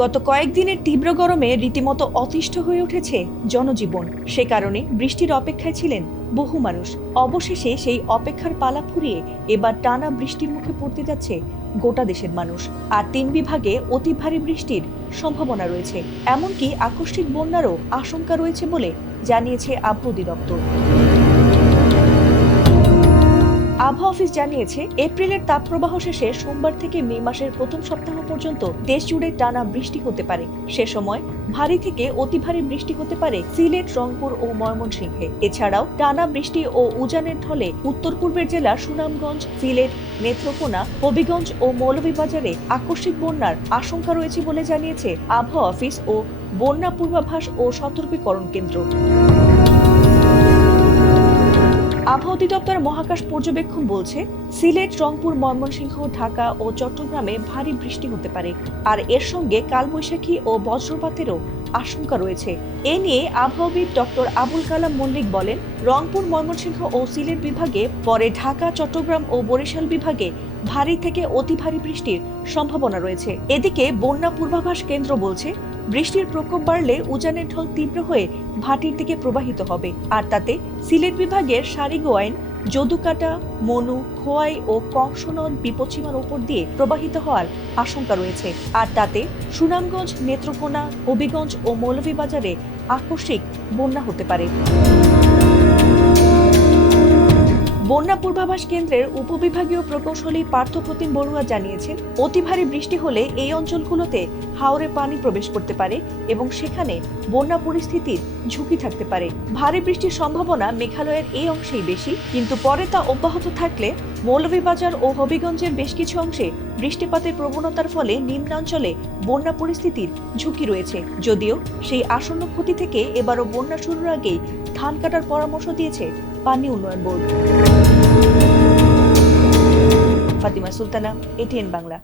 গত কয়েকদিনের তীব্র গরমে রীতিমতো অতিষ্ঠ হয়ে উঠেছে জনজীবন। সে কারণে বৃষ্টির অপেক্ষায় ছিলেন বহু মানুষ। অবশেষে সেই অপেক্ষার পালা ফুরিয়ে এবার টানা বৃষ্টির মুখে পড়তে যাচ্ছে গোটা দেশের মানুষ। আর 3 বিভাগে অতি ভারী বৃষ্টির সম্ভাবনা রয়েছে, এমনকি আকস্মিক বন্যারও আশঙ্কা রয়েছে বলে জানিয়েছে আবহাওয়া অধিদপ্তর। আবহাওয়া অফিস জানিয়েছে, এপ্রিলের তাপপ্রবাহ শেষে সোমবার থেকে মে মাসের প্রথম সপ্তাহ পর্যন্ত দেশ জুড়ে টানা বৃষ্টি হতে পারে। সে সময় ভারী থেকে অতি ভারী বৃষ্টি হতে পারে সিলেট, রংপুর ও ময়মনসিংহে। এছাড়াও টানা বৃষ্টি ও উজানের ঢলে উত্তর পূর্বের জেলা সুনামগঞ্জ, সিলেট, নেত্রকোনা, হবিগঞ্জ ও মৌলভীবাজারে আকস্মিক বন্যার আশঙ্কা রয়েছে বলে জানিয়েছে আবহাওয়া অফিস ও বন্যা পূর্বাভাস ও সতর্কীকরণ কেন্দ্র। আবহাওয়া অধিদপ্তর মহাকাশ পর্যবেক্ষণ বলছে, সিলেট, রংপুর, ময়মনসিংহ, ঢাকা ও চট্টগ্রামে ভারী বৃষ্টি হতে পারে। আর এর সঙ্গে কালবৈশাখী ও বজ্রপাতেরও আশঙ্কা রয়েছে। এ নিয়ে আবহাওয়াবিদ ডক্টর আবুল কালাম মল্লিক বলেন, রংপুর, ময়মনসিংহ ও সিলেট বিভাগে, পরে ঢাকা, চট্টগ্রাম ও বরিশাল বিভাগে ভারী থেকে অতি ভারী বৃষ্টির সম্ভাবনা রয়েছে। এদিকে বন্যা পূর্বাভাস কেন্দ্র বলছে, বৃষ্টির প্রকোপ বাড়লে উজানের ঢল তীব্র হয়ে ভাটির দিকে প্রবাহিত হবে। আর তাতে সিলেট বিভাগের সারিগোয়াইন, যদুকাটা, মনু, খোয়াই ও কংস নদ বিপদসীমার উপর দিয়ে প্রবাহিত হওয়ার আশঙ্কা রয়েছে। আর তাতে সুনামগঞ্জ, নেত্রকোনা, হবিগঞ্জ ও মৌলভীবাজারে আকস্মিক বন্যা হতে পারে। বন্যা পূর্বাভাস কেন্দ্রের উপবিভাগীয় প্রকৌশলী পার্থপ্রতিম বড়ুয়া জানিয়েছেন, অতি ভারী বৃষ্টি হলে এই অঞ্চলগুলোতে হাওরে পানি প্রবেশ করতে পারে এবং সেখানে বন্যা পরিস্থিতির ঝুঁকি থাকতে পারে। ভারী বৃষ্টির সম্ভাবনা মেঘালয়ের এই অংশেই বেশি, কিন্তু পরে তা অব্যাহত থাকলে মৌলভীবাজার ও হবিগঞ্জের বেশ কিছু অংশে বৃষ্টিপাতের প্রবণতার ফলে নিম্নাঞ্চলে বন্যা পরিস্থিতির ঝুঁকি রয়েছে। যদিও সেই আসন্ন ক্ষতি থেকে এবারও বন্যা শুরুর আগেই ধান কাটার পরামর্শ দিয়েছে পানি উন্নয়ন বোর্ড। ফাতিমা সুলতানা, এটিএন বাংলা।